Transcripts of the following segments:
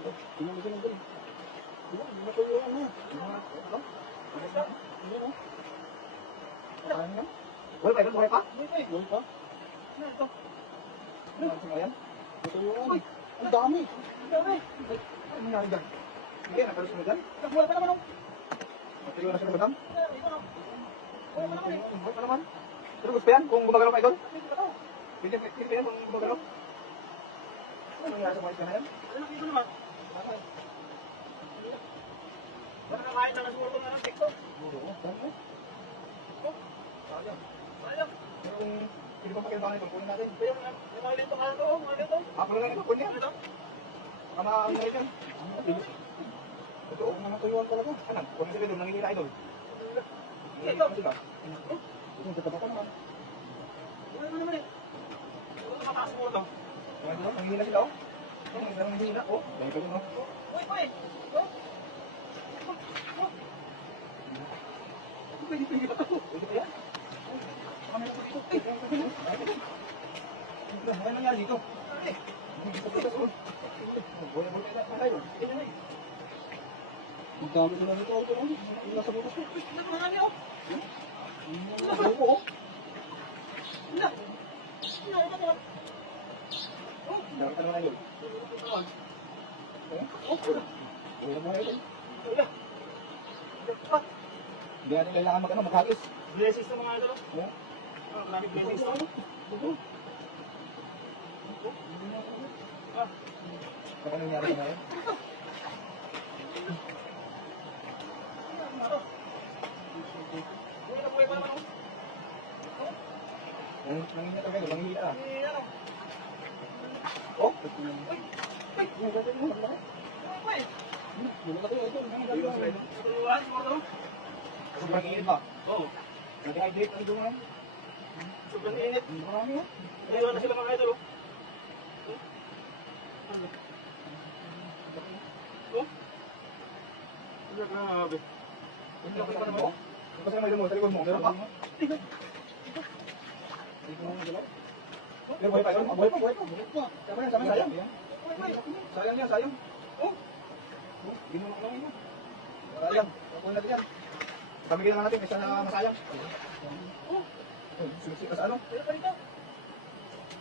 Tingnan mo dyan. Tingnan mo ito yung ano. Ano? Ano? Ano yan? Buhay pa ito? Buhay pa? Buhay pa? Ano ito? Ano yan? Ito yung ano. Ang dami. Ang dami. Ano nangyari dyan? Sige, nagkaroon mo dyan? Buhay pa naman o. Natuloy na sila madam? Buhay pa naman. Pero gusto yan kung gumagalaw pa ito? Pwede yan kung gumagalaw? Ano nangyari sa mga isya na yan? Ano nakita naman? Baka nakain na siguro itong anong TikTok. Oo, dami. Sayang. Sayang. Yung pwede pa pakilbahan ito, kunin natin. Yung mga lito ka ito, mga lito. Ako lang ito, kunin yan. Baka ma-angalit yan. Ito, mga tuyuan talaga. Anak, kunin sila doon, nangihila idol. Ito. Ito, tatapak ka naman. Wala naman eh. Wala na mataas mo ito. Nangihila sila, oh. Nangihila, oh. Dahil ka doon, oh. Uy, uy. Pwede ba ito? Pwede ba yan? Kami na po dito. Ano nangyari dito? Ang dami ko na nito. Ang nasa butas ko. Ang marami ako. Ang nasa buko. Ang dami ka naman yun. Hindi natin kailangan maghagis. Blessings na mga idol. Maraming blessings na. Saka nangyari na yun? Buhay pa naman ako. Nangingat ka kayo, nangingat ka. Oh? Sobrang init ba? Oo. Nag-hydrate ang dungan. Sobrang init. Marami yan. Naiwan na sila mga idol. Oh? Grabe. Hindi ako pa naman. Hindi pa sila may lumos. Sa likod mo. Meron pa? Ito. Buhay pa. Buhay pa. Sama yan. Sayang. Sayang yan. Sayang. Oh? Ginunak lang yun. Sayang. Kapunin natin yan. Pamigyan naman natin. Isa na masayang. Oh? Sumisik ka sa ano? Meron pa rito.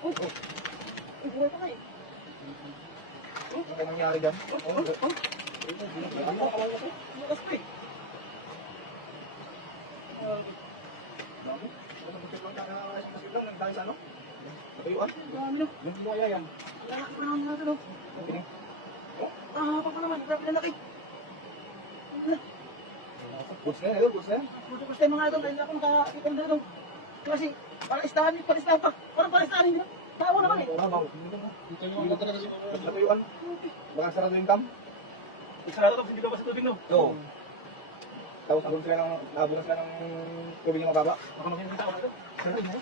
Oh? Buhay pa nga eh. Ano kaya nangyari dyan? Bukas pa eh. Dahil sa ano? Natayuan? Marami na. Yung buhaya yan. Marami natin o. Pining? Pa naman. Grabe na laki. Goods na yan, ito. Goods na yan. Goods na yung mga ito. Dahil ako nakakita na ito. Kasi parang istahan pa. Parang istahan hindi na. Tawa naman eh. Natayuan. Baka sarado yung cam. Sarado ito. Hindi ba sa tubig no? Oo. Tapos nabunan sila ng tubig na mababa. Ako naman yung tao na ito. Sarado mo?